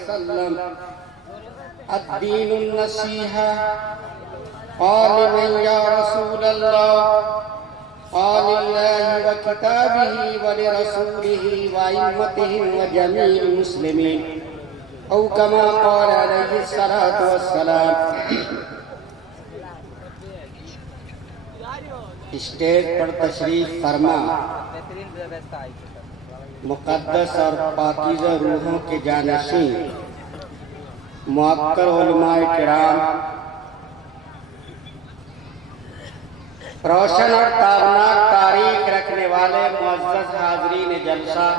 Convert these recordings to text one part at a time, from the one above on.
وسلم الدین النصیحہ قال من یا رسول اللہ قال اللہ وکتابہ ولرسولہ وائمتہم وجمیع المسلمین او کما قال علیہ الصلاۃ والسلام۔ اسٹیج پر تشریف فرما مقدس اور پاکیزہ روحوں کے جانشین معقر علماء کرام، روشن اور تابناک تاریخ رکھنے والے معزز حاضرین جلسہ،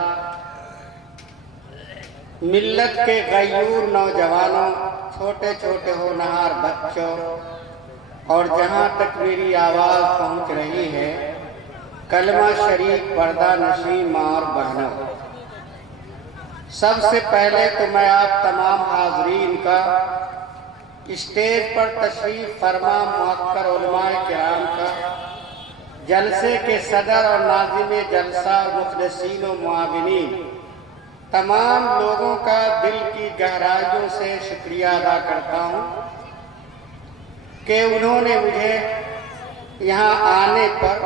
ملت کے غیور نوجوانوں، چھوٹے چھوٹے ہونہار بچوں اور جہاں تک میری آواز پہنچ رہی ہے کلمہ شریف پردہ نشین ماں اور بہنوں، سب سے پہلے تو میں آپ تمام حاضرین کا اسٹیج پر تشریف فرما معقر علماء کرام کا، جلسے کے صدر اور ناظم جلسہ اور مخلصین و معاونین تمام لوگوں کا دل کی گہرائیوں سے شکریہ ادا کرتا ہوں کہ انہوں نے مجھے یہاں آنے پر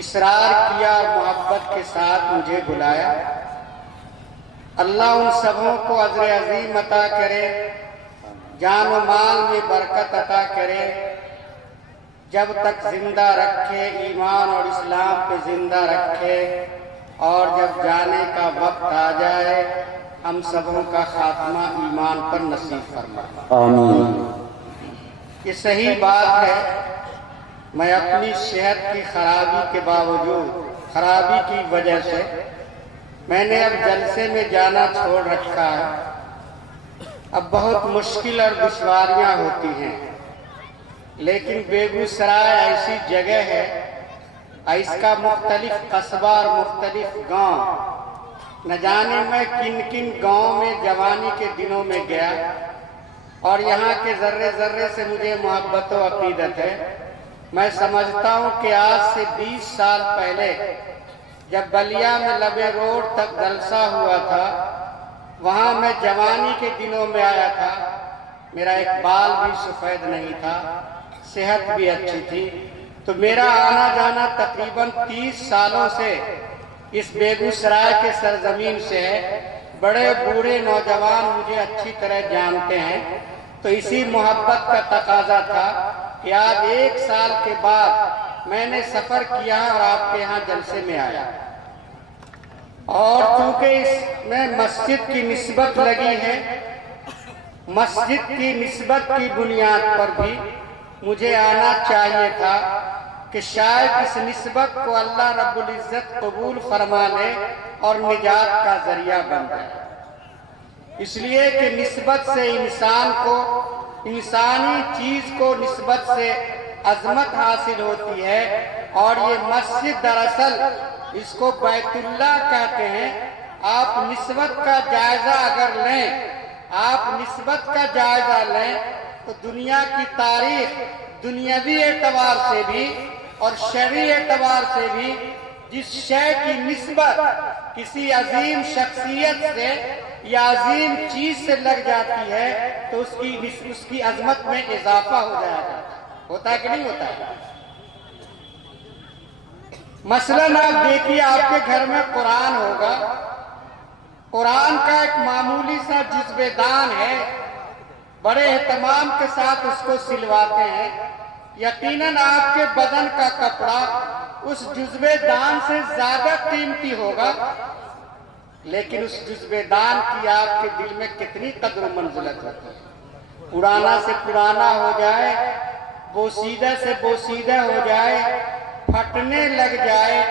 اصرار کیا اور محبت کے ساتھ مجھے بلایا۔ اللہ ان سبوں کو اجر عظیم عطا کرے، جان و مال میں برکت عطا کرے، جب تک زندہ رکھے، ایمان اور اسلام پہ زندہ رکھے، اور جب جانے کا وقت آ جائے ہم سبوں کا خاتمہ ایمان پر نصیب فرمائے۔ آمین۔ یہ صحیح بات ہے، میں اپنی صحت کی خرابی کے باوجود، خرابی کی وجہ سے میں نے اب جلسے میں جانا چھوڑ رکھا ہے۔ اب بہت مشکل اور دشواریاں ہوتی ہیں، لیکن بیگوسرائے ایسی جگہ ہے، اس کا مختلف قصبہ اور مختلف گاؤں، نہ جانے میں کن کن گاؤں میں جوانی کے دنوں میں گیا، اور یہاں کے ذرے ذرے سے مجھے محبت و عقیدت ہے۔ میں سمجھتا ہوں کہ آج سے 20 سال پہلے جب بلیا میں لبے روڈ تک جلسہ ہوا تھا، وہاں میں جوانی کے دنوں میں آیا تھا، میرا ایک بال بھی سفید نہیں تھا، صحت بھی اچھی تھی، تو میرا آنا جانا تقریباً 30 سالوں سے اس بیگوسرائے کے سرزمین سے ہے۔ بڑے بوڑھے نوجوان مجھے اچھی طرح جانتے ہیں، تو اسی محبت کا تقاضا تھا کہ آج 1 سال کے بعد میں نے سفر کیا اور آپ کے یہاں جلسے میں آیا، اور چونکہ اس میں مسجد کی نسبت لگی ہے، مسجد کی نسبت کی بنیاد پر بھی مجھے آنا چاہیے تھا کہ شاید اس نسبت کو اللہ رب العزت قبول فرما لے اور نجات کا ذریعہ بن جائے، اس لیے کہ نسبت سے انسان کو، انسانی چیز کو نسبت سے عظمت حاصل ہوتی ہے، اور یہ مسجد دراصل اس کو بیت اللہ کہتے ہیں۔ آپ نسبت کا جائزہ اگر لیں، آپ نسبت کا جائزہ لیں تو دنیا کی تاریخ دنیاوی اعتبار سے بھی اور شرعی اعتبار سے بھی جس شے کی نسبت کسی عظیم شخصیت سے یا عظیم چیز سے لگ جاتی ہے تو اس کی عظمت میں اضافہ ہو جائے گا، ہوتا ہے کہ نہیں ہوتا ہے؟ مثلاً آپ دیکھیے، آپ کے گھر میں قرآن ہوگا، قرآن کا ایک معمولی سا جزوہ دان ہے، بڑے اہتمام کے ساتھ اس کو سلواتے ہیں، یقیناً آپ کے بدن کا کپڑا اس جزوہ دان سے زیادہ قیمتی ہوگا، لیکن اس جزوہ دان کی آپ کے دل میں کتنی قدر و منزلت ہوتی ہے۔ پرانا سے پرانا ہو جائے، بوسیدہ سے بوسیدہ ہو جائے، پھٹنے لگ جائے،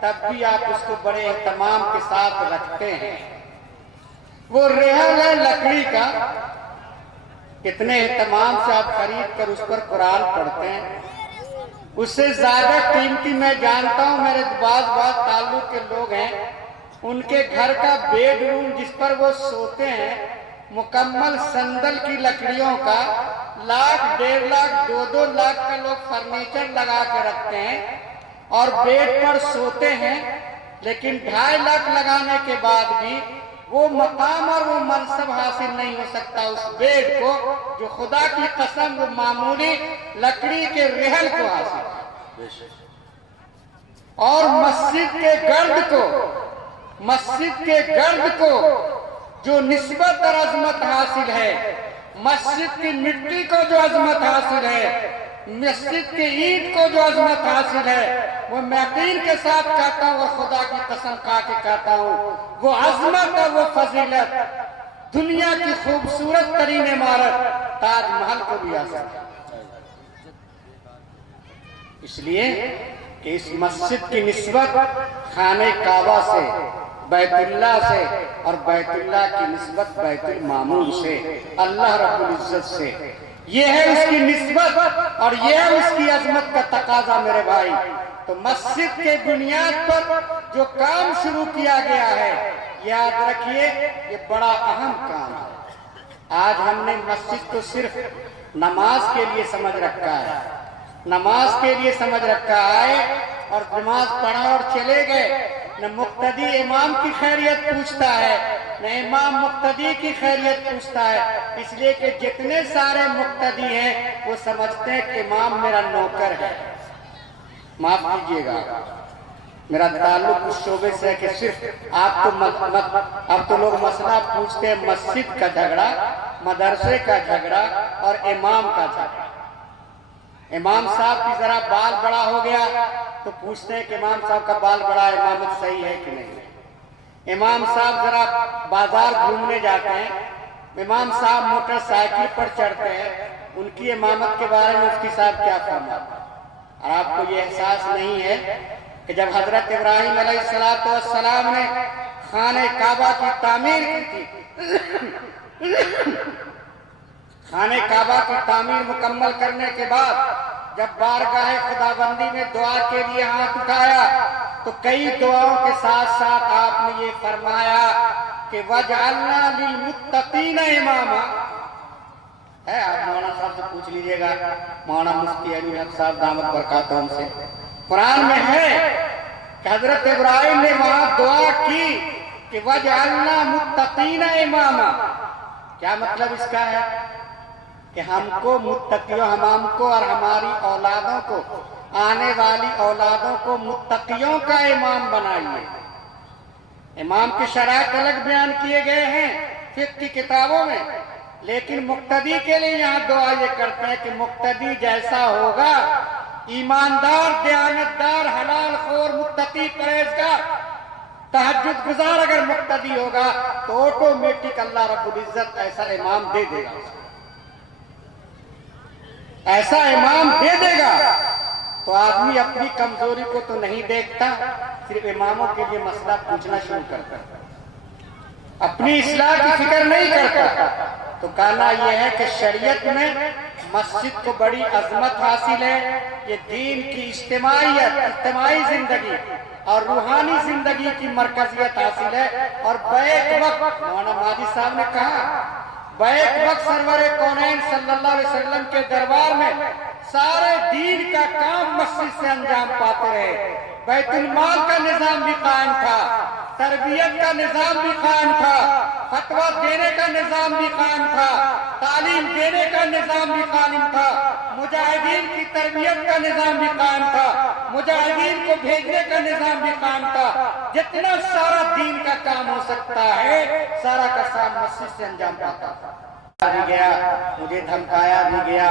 تب بھی آپ اس کو بڑے اہتمام کے ساتھ رکھتے ہیں۔ وہ رحل ہے لکڑی کا، کتنے اہتمام سے آپ خرید کر اس پر قرآن پڑھتے ہیں۔ اس سے زیادہ قیمتی میں جانتا ہوں، میرے بعض تعلق کے لوگ ہیں، ان کے گھر کا بیڈ روم جس پر وہ سوتے ہیں، مکمل سندل کی لکڑیوں کا 1,00,000 1.5 لاکھ 2 لاکھ کا لوگ فرنیچر لگا کے رکھتے ہیں اور بیڈ پر سوتے ہیں، لیکن 2.5 لاکھ لگانے کے بعد بھی وہ مقام اور وہ منصب حاصل نہیں ہو سکتا اس بیڈ کو جو خدا کی قسم وہ معمولی لکڑی کے رحل کو حاصل ہے۔ اور مسجد کے گرد کو جو نسبت اور عظمت حاصل ہے، مسجد کی مٹی کو جو عظمت حاصل ہے، مسجد کی اینٹ کو جو عظمت حاصل ہے، وہ میں یقین کے ساتھ کہتا ہوں اور خدا کی قسم کھا کے کہتا ہوں، وہ عظمت اور وہ فضیلت دنیا کی خوبصورت ترین عمارت تاج محل کو بھی حاصل ہے۔ اس لیے کہ اس مسجد کی نسبت خانہ کعبہ سے، بیت اللہ سے، اور بیت اللہ کی نسبت بیت المعمور سے، اللہ رب العزت سے، یہ ہے اس کی نسبت اور یہ ہے اس کی عظمت کا تقاضا میرے بھائی۔ تو مسجد کے بنیاد پر جو کام شروع کیا گیا ہے، یاد رکھیے یہ بڑا اہم کام ہے۔ آج ہم نے مسجد کو صرف نماز کے لیے سمجھ رکھا ہے، نماز کے لیے سمجھ رکھا ہے اور نماز پڑھا اور چلے گئے۔ نہ مقتدی امام کی خیریت پوچھتا ہے، نہ امام مقتدی کی خیریت پوچھتا ہے، اس لیے کہ جتنے سارے مقتدی ہیں وہ سمجھتے ہیں کہ امام میرا نوکر ہے۔ معاف کیجیے گا، میرا تعلق اس شعبے سے ہے کہ صرف اب تو لوگ مسئلہ پوچھتے ہیں مسجد کا جھگڑا، مدرسے کا جھگڑا اور امام کا جھگڑا۔ امام صاحب کی ذرا بال بڑا ہو گیا تو پوچھتے ہیں کہ امام صاحب کا بال بڑا ہے، امامت صحیح ہے کہ نہیں۔ امام صاحب ذرا بازار گھومنے جاتے ہیں، امام صاحب موٹر سائیکل پر چڑھتے ہیں، ان کی امامت کے بارے میں مفتی صاحب کیا فرماتے ہیں؟ اور آپ کو یہ احساس نہیں ہے کہ جب حضرت ابراہیم علیہ السلام نے خانہ کعبہ کی تعمیر کی تھی، خانہ کعبہ کی تعمیر مکمل کرنے کے بعد جب بارگاہ خداوندی میں دعا کے لیے ہاتھ اٹھایا تو کئی دعاؤں کے ساتھ ساتھ آپ نے یہ فرمایا کہ وَجْعَلْنَا لِلْمُتَّقِينَ إِمَامًا۔ ہے آپ مولانا صاحب سے پوچھ لیجئے گا، مولانا مفتی علی حق صاحب دامت برکاتہم سے، قرآن میں ہے کہ حضرت ابراہیم نے وہاں دعا کی کہ وَجْعَلْنَا مُتَّقِينَ إِمَامًا۔ کیا مطلب اس کا ہے؟ کہ ہم کو متقیوں، ہم کو اور ہماری اولادوں کو، آنے والی اولادوں کو متقیوں کا امام بنائیے۔ امام کی شرائط الگ بیان کیے گئے ہیں فقہ کی کتابوں میں، لیکن مقتدی کے لیے یہاں دعا یہ کرتے ہیں کہ مقتدی جیسا ہوگا، ایماندار، دیانتدار، حلال خور، متقی، پرہیزگار، تہجد گزار اگر مقتدی ہوگا تو آٹومیٹک اللہ رب العزت ایسا امام دے دے گا، ایسا امام دے دے گا۔ تو آدمی اپنی کمزوری کو تو نہیں دیکھتا، صرف اماموں کے لیے مسئلہ پوچھنا شروع کرتا، اپنی اصلاح کی فکر نہیں کرتا۔ تو کہنا یہ ہے کہ شریعت میں مسجد کو بڑی عظمت حاصل ہے، یہ دین کی اجتماعیت، اجتماعی زندگی اور روحانی زندگی کی مرکزیت حاصل ہے۔ اور بیک وقت مولانا ماجد صاحب نے کہا، بیک وقت سرور کونین صلی اللہ علیہ وسلم کے دربار میں سارے دین کا کام مسجد سے انجام پاتے رہے۔ بیت المال کا نظام بھی قائم تھا، تربیت کا نظام بھی قائم تھا، فتویٰ دینے کا نظام بھی قائم تھا، تعلیم دینے کا نظام بھی قائم تھا، مجاہدین کی تربیت کا نظام بھی قائم تھا، مجاہدین کو بھیجنے کا نظام بھی قائم تھا۔ جتنا سارا دین کا کام ہو سکتا ہے سارا کا سارا مسجد سے انجام پاتا تھا۔ بھی گیا، مجھے دھمکایا بھی گیا،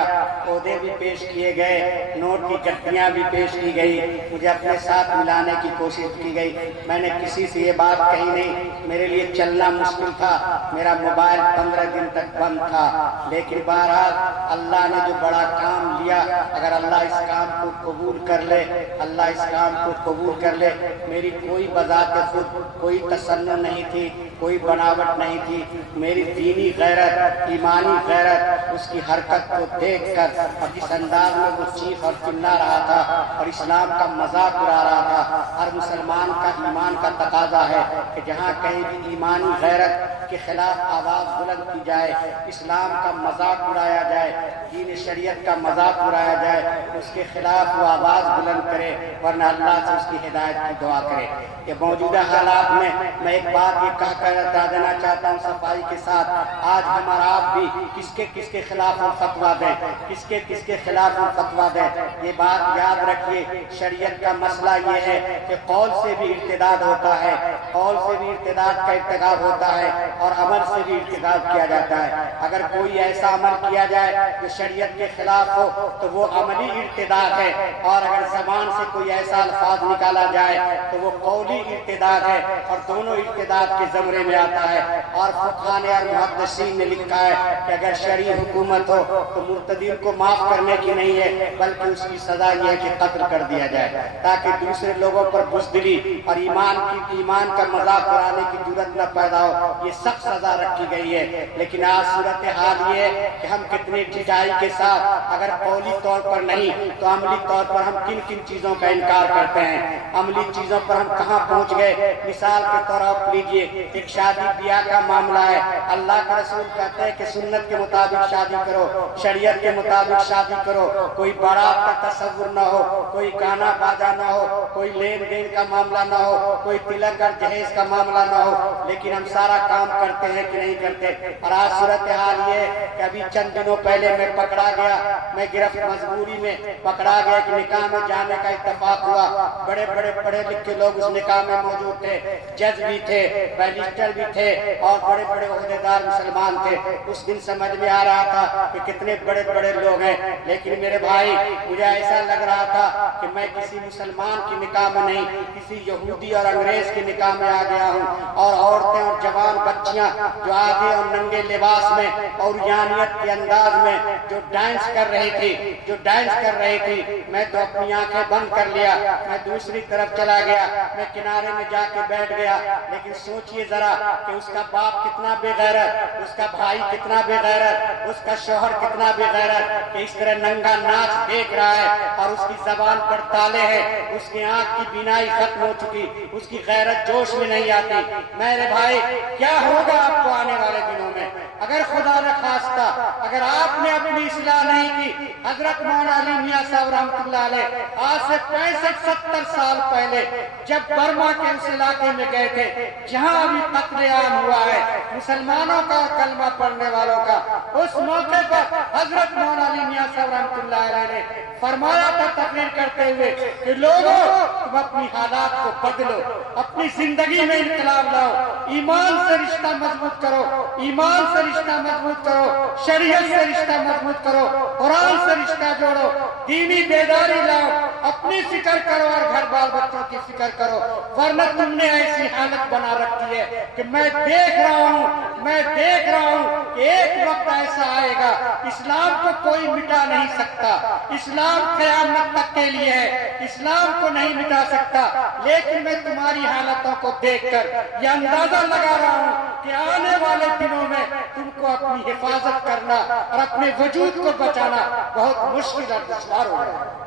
عہدے بھی پیش کیے گئے، نوٹ کی گٹیاں بھی پیش کی گئی، مجھے اپنے ساتھ ملانے کی کوشش کی گئی، میں نے کسی سے یہ بات کہی نہیں، میرے لیے چلنا مشکل تھا، میرا موبائل 15 دن تک بند تھا، لیکن بہرحال اللہ نے جو بڑا کام لیا، اگر اللہ اس کام کو قبول کر لے، اللہ اس کام کو قبول کر لے، میری کوئی بذات خود کوئی تصنع نہیں تھی، کوئی بناوٹ نہیں تھی، میری دینی غیرت، ایمانی غیرت، اس کی حرکت کو دیکھ کر اور جس انداز میں وہ چیخ اور چلا رہا تھا اور اسلام کا مذاق اڑا رہا تھا۔ ہر مسلمان کا ایمان کا تقاضا ہے کہ جہاں کہیں بھی ایمانی غیرت کے خلاف آواز بلند کی جائے، اسلام کا مذاق اڑایا جائے، دین شریعت کا مذاق اڑایا جائے، اس کے خلاف وہ آواز بلند کرے، ورنہ اللہ سے اس کی ہدایت کی دعا کرے۔ کہ موجودہ حالات میں ایک بات یہ کہہ کر بتا دینا چاہتا ہوں صفائی کے ساتھ، آج ہمارا آپ بھی کس کے خلاف ہم فتویٰ دیں، کس کے خلاف ہم فتویٰ دیں۔ یہ بات یاد رکھیے، شریعت کا مسئلہ یہ ہے کہ قول سے بھی ارتداد ہوتا ہے، قول سے بھی ارتداد کا ارتکاب ہوتا ہے، اور عمل سے بھی ارتکاب کیا جاتا ہے۔ اگر کوئی ایسا عمل کیا جائے جو شریعت کے خلاف ہو تو وہ عملی ارتداد ہے، اور اگر زبان سے کوئی ایسا الفاظ نکالا جائے تو وہ قولی ارتداد ہے، اور دونوں ارتداد کے زمرے میں آتا ہے۔ اور فقہاء اور محدثین نے لکھا ہے کہ اگر شرعی حکومت ہو تو مرتدین کو معاف کرنے کی نہیں ہے، بلکہ اس کی سزا یہ ہے کہ قتل کر دیا جائے، تاکہ دوسرے لوگوں پر بزدلی اور ایمان کا مذاق اڑانے کی جرات نہ پیدا ہو۔ یہ سخت سزا رکھی گئی ہے۔ لیکن آج صورتحال یہ ہے کہ ہم کتنی ڈھٹائی کے ساتھ، اگر قولی طور پر نہیں تو عملی طور پر ہم کن چیزوں کا انکار کرتے ہیں، عملی چیزوں پر ہم کہاں پہنچ گئے۔ مثال کے طور پر لیجئے، ایک شادی بیاہ کا معاملہ ہے، اللہ کا رسول کہتے ہیں کہ سنت کے مطابق شادی کرو، شریعت کے مطابق شادی کرو، کوئی بارات کا تصور نہ ہو، کوئی گانا باجا نہ ہو، کوئی لین دین کا معاملہ نہ ہو، کوئی تلک اور جہیز کا معاملہ نہ ہو، لیکن ہم سارا کام کرتے ہیں کہ نہیں کرتے۔ اور آج صورتحال یہ ہے کہ ابھی چند دنوں پہلے میں پکڑا گیا، میں گرفت مجبوری میں پکڑا گیا کہ نکاح میں جانے کا اتفاق ہوا، بڑے بڑے پڑھے لکھے لوگ اس نکاح میں موجود تھے، جج بھی تھے، بیرسٹر بھی تھے، اور بڑے بڑے عہدیدار مسلمان تھے۔ اس دن سمجھ میں آ رہا تھا کہ کتنے بڑے بڑے لوگ ہیں، لیکن میرے بھائی مجھے ایسا لگ رہا تھا کہ میں کسی مسلمان کی نکاح میں نہیں، کسی یہودی اور انگریز کی نکاح میں آ گیا ہوں۔ اور عورتیں اور جوان بچیاں جو آدھے اور ننگے لباس میں اور یانیت کے انداز میں جو ڈانس کر رہی تھی، میں تو اپنی آنکھیں بند کر لیا، میں دوسری طرف چلا گیا، میں کنارے میں جا کے بیٹھ گیا۔ لیکن سوچئے ذرا کہ اس کا باپ کتنا بے غیرت، اس کا بھائی کتنا بے غیرت، اس کا شوہر کتنا بے غیرت کہ اس طرح ننگا ناچ دیکھ رہا ہے، اور اس کی زبان پر تالے ہیں، اس کی آنکھ کی بینائی ختم ہو چکی، اس کی غیرت جوش میں نہیں آتی۔ میرے بھائی کیا ہوگا آپ کو آنے والے دنوں میں اگر خدا نہ خواستہ اگر آپ نے اپنی اصلاح نہیں کی؟ حضرت مولانا علی میاں صاحب رحمۃ اللہ علیہ آج سے 65-70 سال پہلے جب برما کے اس علاقے میں گئے تھے جہاں ابھی قتل عام ہوا ہے مسلمانوں کا، کلمہ پڑھنے والوں کا، اس موقع پر حضرت مولانا علی میاں صاحب رحمۃ اللہ علیہ نے فرمایا تھا تقریر کرتے ہوئے کہ لوگوں تم اپنی حالات کو بدلو، اپنی زندگی میں انقلاب لاؤ، ایمان سے رشتہ مضبوط کرو، ایمان سے رشتہ مضبوط کرو، شریعت سے رشتہ مضبوط کرو، قرآن سے رشتہ جوڑو، دینی بیداری لاؤ، اپنی فکر کرو اور گھر بال بچوں کی فکر کرو، ورنہ تم نے ایسی حالت بنا رکھی ہے کہ میں دیکھ رہا ہوں کہ ایک وقت ایسا آئے گا اسلام کو کوئی مٹا نہیں سکتا، اسلام قیامت تک کے لیے ہے، اسلام کو نہیں مٹا سکتا۔ لیکن میں تمہاری حالتوں کو دیکھ کر یہ اندازہ لگا رہا ہوں کہ آنے والے دنوں میں تم کو اپنی حفاظت کرنا اور اپنے وجود کو بچانا بہت مشکل اور دشوار ہو جائے گا،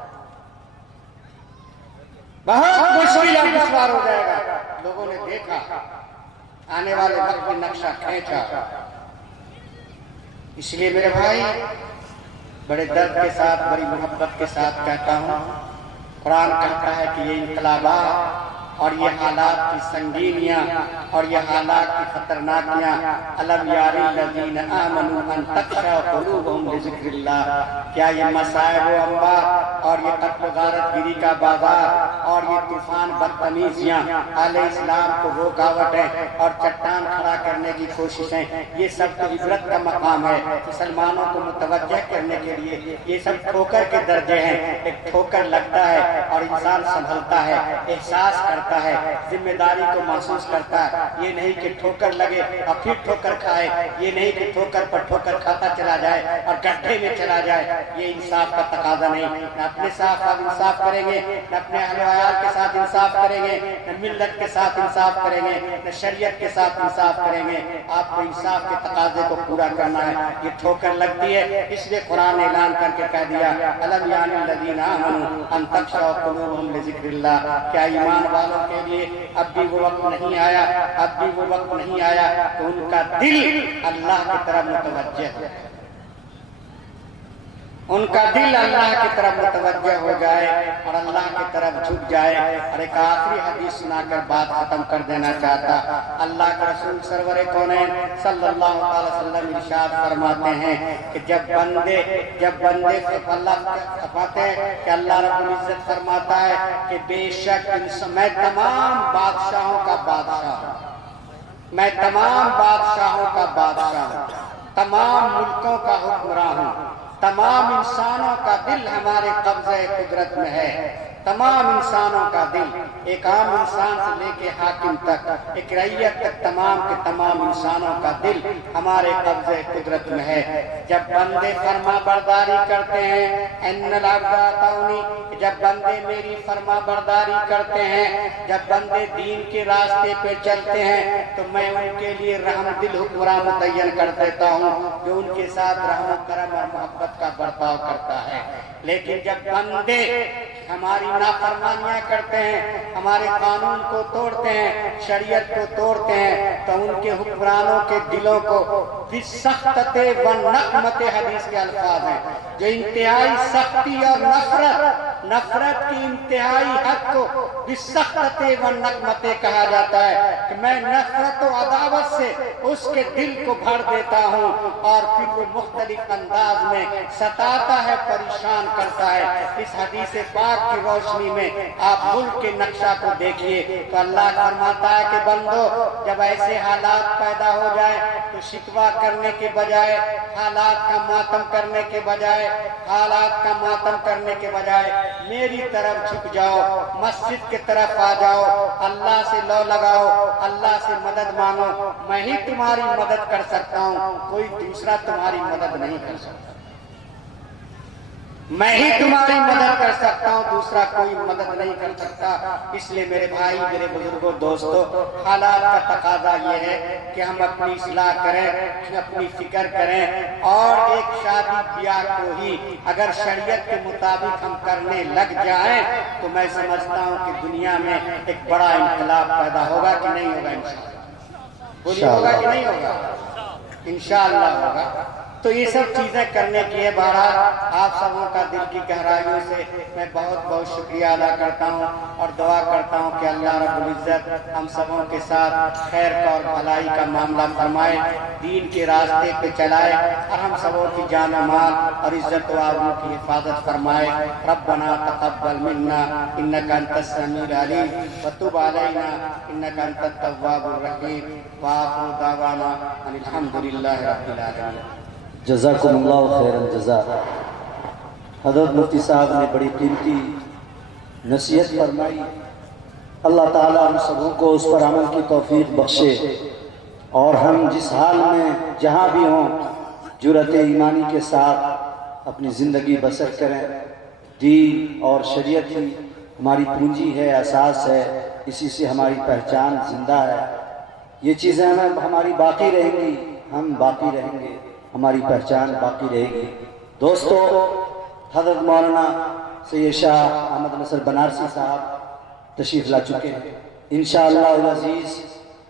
بہت مشکل اور دشوار ہو جائے گا۔ لوگوں نے دیکھا، آنے والے وقت میں نقشہ کھینچا۔ اس لیے میرے بھائی بڑے درد کے ساتھ، بڑی محبت کے ساتھ کہتا ہوں، قرآن کہتا ہے کہ یہ انقلابات اور یہ حالات کی سنگینیاں اور یہ حالات کی خطرناکیاں الم یاری الذین آمنوا ان تخشع قلوبہم لذکر اللہ، کیا یہ مصائب و اموات اور یہ قتل و غارت گیری کا بازار اور یہ طوفان بدتمیزیاں علیہ السلام کو رکاوٹیں اور چٹان کھڑا کرنے کی کوششیں، یہ سب تو عبرت کا مقام ہے، مسلمانوں کو متوجہ کرنے کے لیے یہ سب ٹھوکر کے درجے ہیں۔ ایک ٹھوکر لگتا ہے اور انسان سنبھلتا ہے، احساس کرتا ہے، ذمہ داری کو محسوس کرتا ہے۔ یہ نہیں کہ ٹھوکر لگے اور پھر ٹھوکر کھائے، یہ نہیں کہ ٹھوکر پر ٹھوکر کھاتا چلا جائے اور گڈھے میں چلا جائے۔ یہ انصاف کا تقاضا نہیں، نہ اپنے ساتھ انصاف کریں گے، نہ اپنے اہل و عیال کے ساتھ انصاف کریں گے، نہ ملت کے ساتھ انصاف کریں گے، نہ شریعت کے ساتھ انصاف کریں گے۔ آپ کو انصاف کے تقاضے کو پورا کرنا ہے۔ یہ ٹھوکر لگتی ہے، اس لیے قرآن نے اعلان کر کے کہہ دیا الم یعن الذین آمنوا ان تخشع قلوبہم لذکر اللہ، کیا ایمان والوں والوں کے لیے اب بھی وہ وقت نہیں آیا، اب بھی وہ وقت نہیں آیا تو ان کا دل اللہ کی طرف متوجہ ہے، ان کا دل اللہ کی طرف متوجہ ہو جائے اور اللہ کی طرف جھک جائے۔ اور ایک آخری حدیث سنا کر بات ختم کر دینا چاہتا، اللہ کے رسول سرور کونین صلی اللہ علیہ وسلم ارشاد فرماتے ہیں کہ جب بندے اللہ فرماتے ہیں کہ اللہ رب العزت فرماتا ہے کہ بے شک میں تمام بادشاہوں کا بادشاہ ہوں، میں تمام بادشاہوں کا بادشاہ ہوں، تمام ملکوں کا حکمراں ہوں، تمام انسانوں کا دل ہمارے قبضہ قدرت میں ہے، تمام انسانوں کا دل، ایک عام انسان سے لے کے حاکم تک، ایک رعیت تک، تمام کے تمام انسانوں کا دل ہمارے قبضہ قدرت میں ہے۔ جب بندے فرما برداری کرتے ہیں، ان العبد اطاعنی، جب بندے میری فرما برداری کرتے ہیں، جب بندے دین کے راستے پہ چلتے ہیں تو میں ان کے لیے رحم دل حکمراں متعین کر دیتا ہوں جو ان کے ساتھ رحم و کرم اور محبت کا برتاؤ کرتا ہے۔ لیکن جب بندے ہماری نافرمانیاں کرتے ہیں، ہمارے قانون کو توڑتے ہیں، شریعت کو توڑتے ہیں، تو ان کے حکمرانوں کے دلوں کو بِالسَّخْطَةِ وَالنَّقْمَةِ حدیث کے الفاظ ہیں، جو انتہائی سختی اور نفرت کی انتہائی حد کو بِالسَّخْطَةِ وَالنَّقْمَةِ کہا جاتا ہے کہ میں نفرت و عداوت سے اس کے دل کو بھر دیتا ہوں اور پھر وہ مختلف انداز میں ستاتا ہے، پریشان کرتا ہے۔ اس حدیث پاک کی روشنی میں آپ ملک کے نقشہ کو دیکھیے تو اللہ فرماتا ہے کہ بندو جب ایسے حالات پیدا ہو جائے تو شکوہ کرنے کے بجائے، حالات کا ماتم کرنے کے بجائے، میری طرف جھک جاؤ، مسجد کی طرف آ جاؤ، اللہ سے لو لگاؤ، اللہ سے مدد مانگو، میں ہی تمہاری مدد کر سکتا ہوں، کوئی دوسرا تمہاری مدد نہیں کر سکتا، میں ہی تمہاری مدد کر سکتا ہوں، دوسرا کوئی مدد نہیں کر سکتا۔ اس لیے میرے بھائی، میرے بزرگوں، دوستوں، حالات کا تقاضا یہ ہے کہ ہم اپنی اصلاح کریں، اپنی فکر کریں، اور ایک شادی بیاہ کو ہی اگر شریعت کے مطابق ہم کرنے لگ جائیں تو میں سمجھتا ہوں کہ دنیا میں ایک بڑا انقلاب پیدا ہوگا کہ نہیں ہوگا؟ انشاءاللہ بولیے، ہوگا کہ نہیں ہوگا؟ انشاءاللہ ہوگا۔ تو یہ سب چیزیں کرنے کی ہے۔ بہرحال آپ سبوں کا دل کی گہرائیوں سے میں بہت بہت شکریہ ادا کرتا ہوں اور دعا کرتا ہوں کہ اللہ رب العزت ہم سبوں کے ساتھ خیر کا اور بھلائی کا معاملہ فرمائے، دین کے راستے پہ چلائے اور ہم سبوں کی جان و مال اور عزت و آبرو کی حفاظت فرمائے۔ ربنا تقبل منا انک انت السمیع العلیم وتب علینا انک انت التواب الرحیم وآخر دعوانا ان الحمدللہ رب العالمین۔ جزاکم اللہ خیر الجزا۔ حضرت مفتی صاحب نے بڑی قیمتی نصیحت فرمائی، اللہ تعالیٰ ہم سبوں کو اس پر عمل کی توفیق بخشے اور ہم جس حال میں جہاں بھی ہوں جرأت ایمانی کے ساتھ اپنی زندگی بسر کریں۔ دین اور شریعت ہی ہماری پونجی ہے، اساس ہے، اسی سے ہماری پہچان زندہ ہے۔ یہ چیزیں ہماری باقی رہیں گی، ہم باقی رہیں گے، ہماری پہچان باقی رہے گی۔ دوستو، حضرت مولانا سید شاہ احمد نصر بنارسی صاحب تشریف لا چکے ہیں۔ انشاءاللہ العزیز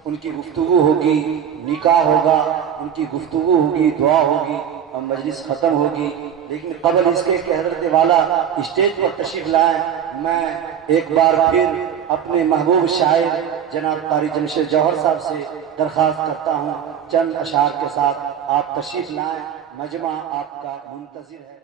ان کی گفتگو ہوگی، نکاح ہوگا، ان کی گفتگو ہوگی، دعا ہوگی اور مجلس ختم ہوگی۔ لیکن قبل اس کے کہ حضرت والا اسٹیج پر تشریف لائیں، میں ایک بار پھر اپنے محبوب شاعر جناب قاری جمشید جوہر صاحب سے درخواست کرتا ہوں چند اشعار کے ساتھ آپ تشریف لائیں، مجمع آپ کا منتظر ہے۔